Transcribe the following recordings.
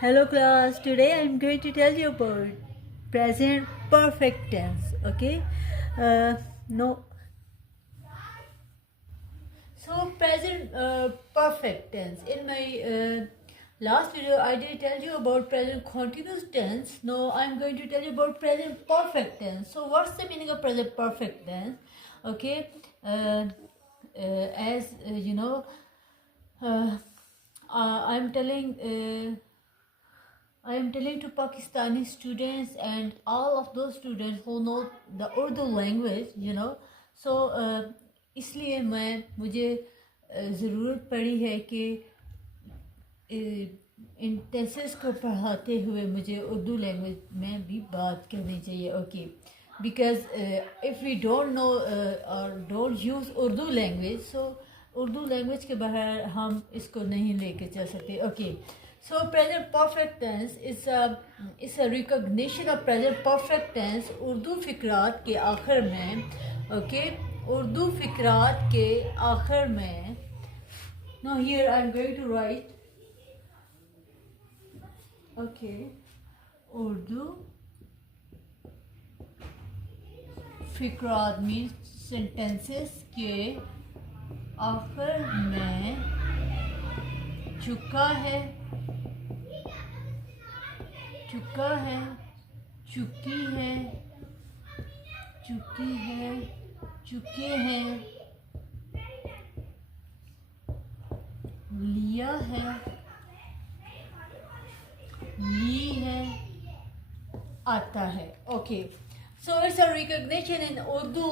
Hello class, today I'm going to tell you about present perfect tense. Okay, no. So present perfect tense. In my last video, I did tell you about present continuous tense. Now I'm going to tell you about present perfect tense. So what's the meaning of present perfect tense? Okay, as you know, I'm telling. I am telling to Pakistani students and all of those students who know the Urdu language. So इसलिए मुझे ज़रूरत पड़ी है कि इन tenses को पढ़ाते हुए मुझे उर्दू लैंग्वेज में भी बात करनी चाहिए. Okay, because if we don't know और don't use Urdu language, so Urdu language के बाहर हम इसको नहीं लेके चल सकते. Okay, so present perfect tense is recognition of present perfect tense Urdu फिक्रात के आखिर में. ओके, उर्दू फिक्रात के आखिर में. Now here I am going to write. Okay, Urdu फिक्रात means sentences के आखिर में चुका है, चुका है, चुकी है, चुकी है, चुके हैं, लिया है, ली है, आता है. Okay, so it's a recognition in Urdu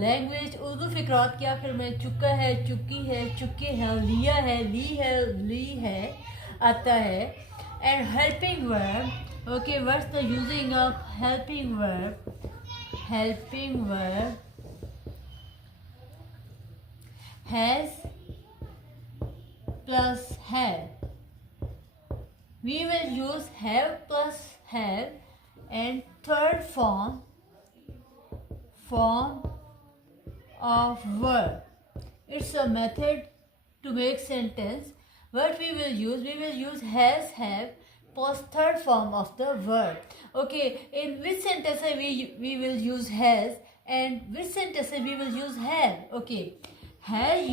language. Urdu फिक्रात के आखिर में चुका है, चुकी है, चुके हैं, लिया है, ली है, आता है. And helping verb. Okay, what's the using of helping verb? Helping verb has plus have. We will use have plus have. And third form of verb. It's a method to make sentence. What we will use has, have plus third form of the verb. Okay, in which sentence we will use has, and which sentence we will use have? Okay, has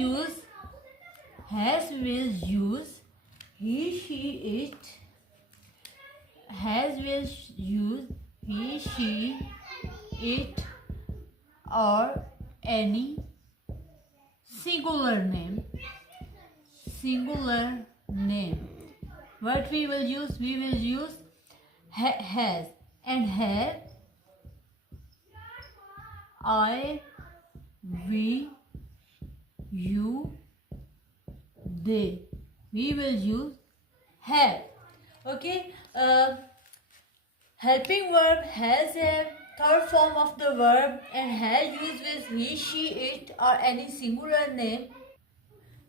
will use he, she, it. Has will use he, she, it, or any singular name. Singular name. What we will use has and have. I, we, you, they. We will use have. Okay, helping verb has, have, third form of the verb, and has used with he, she, it, or any singular name.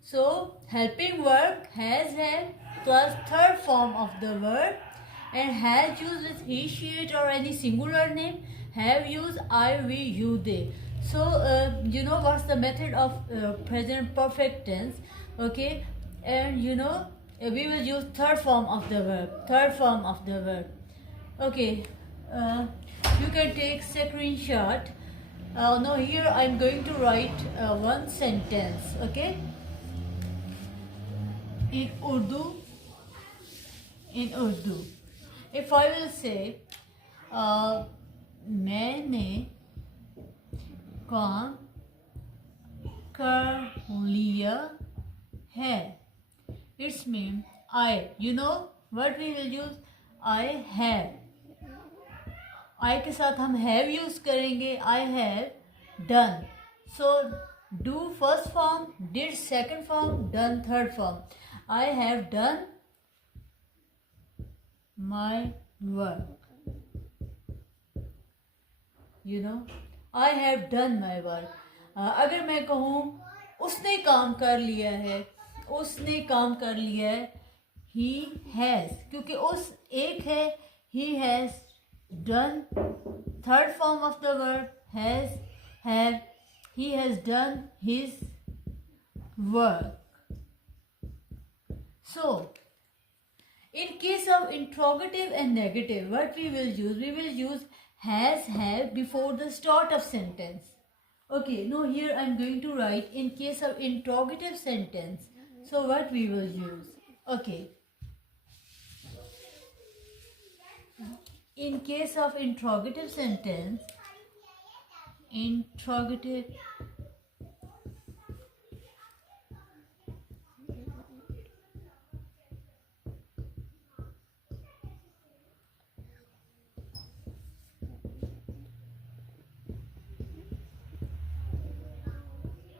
So helping verb has, have plus third form of the verb, and has used with he, she, it, or any singular name. Have used I, we, you, they. So you know what's the method of present perfect tense. Okay, and we will use third form of the verb. Okay, you can take screenshot. Now here I'm going to write one sentence. Okay, in Urdu. If I will say मैंने काम कर लिया है. It's mean I. You know what we will use? I have. I के साथ हम have use करेंगे. I have done. So do first form, did second form, done third form. I have done my work. I have done my work. अगर मैं कहूँ उसने काम कर लिया है, he has, क्योंकि उस एक है, he has done. Third form of the verb has, have, he has done his work. So In case of interrogative and negative, what we will use has, have before the start of sentence. Okay, now here I'm going to write in case of interrogative sentence. So what we will use? Okay. In case of interrogative sentence, interrogative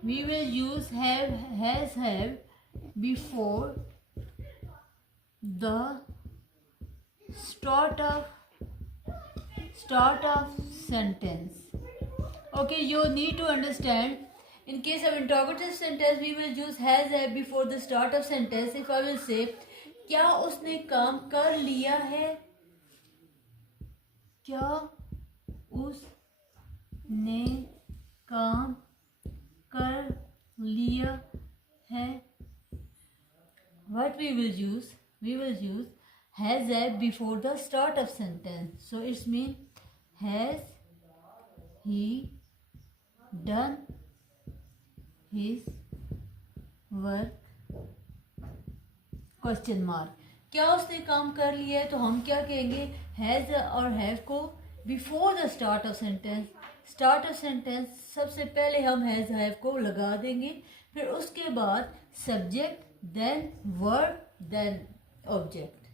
we will use have, has, have before the start of sentence. Okay, you need to understand. In case of interrogative sentence, we will use has, have before the start of sentence. If I will say, क्या उसने काम कर लिया है? क्या उसने काम कर लिया है? What we will use? We will use has, have before the start of sentence. So it means has he done his work? Question mark. क्या उसने काम कर लिया है? तो हम क्या कहेंगे? हैज़ और हैव को before the start of sentence. Start of sentence सबसे पहले हम हैज़ हैव को लगा देंगे, फिर उसके बाद subject, then verb, then object.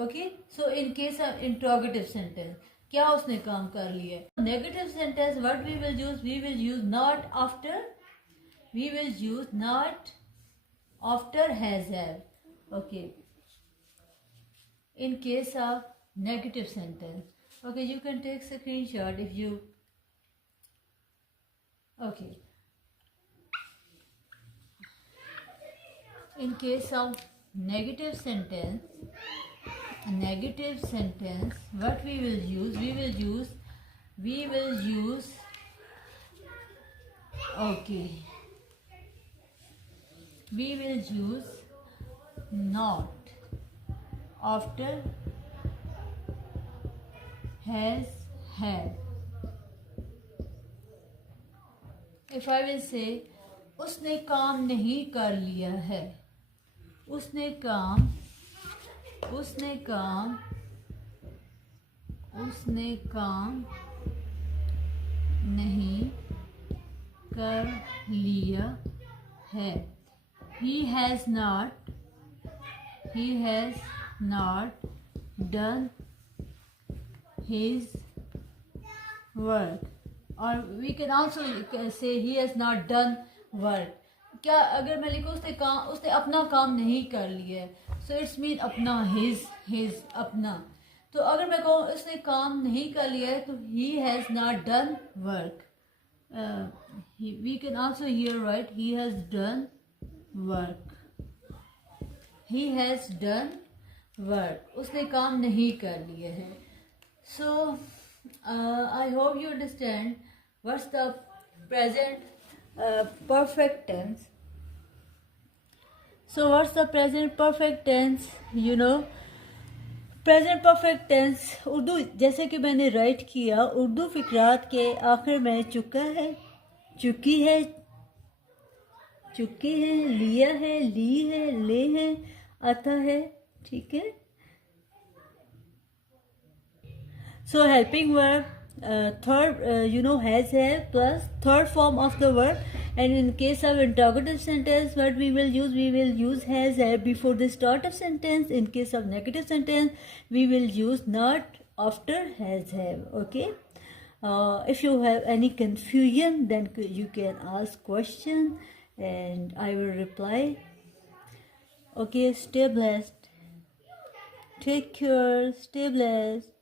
Okay, so in case of interrogative sentence, क्या उसने काम कर लिया है? Negative sentence what we will use not after. We will use not after has, have. Okay, in case of negative sentence. Okay, you can take screenshot if you. Okay, in case of negative sentence, what we will use okay, we will use not after has, have. If I will say उसने काम नहीं कर लिया है, उसने काम नहीं कर लिया है. He has not done his work. Or we can also say he has not done work. क्या अगर मैं लिखूँ उसने अपना काम नहीं कर लिया है, so it's mean अपना, his अपना. तो अगर मैं कहूँ उसने काम नहीं कर लिया है, तो he has not done work. We can also here write he has done work. He has done work. उसने काम नहीं कर लिया है. So I hope you understand what's the present perfect tense. So what's the present perfect tense? You know, present perfect tense Urdu, जैसे कि मैंने right किया, उर्दू फिक्रात के आखिर में चुका है, चुकी है, चुके हैं, लिया है, ली है, ले है, आता है. ठीक है. So helping verb, third has, have plus third form of the verb. And in case of interrogative sentence, what we will use has, have before the start of sentence. In case of negative sentence, we will use not after has, have. Okay. If you have any confusion, then you can ask question and I will reply. Okay, stay blessed. Take care. Stay blessed.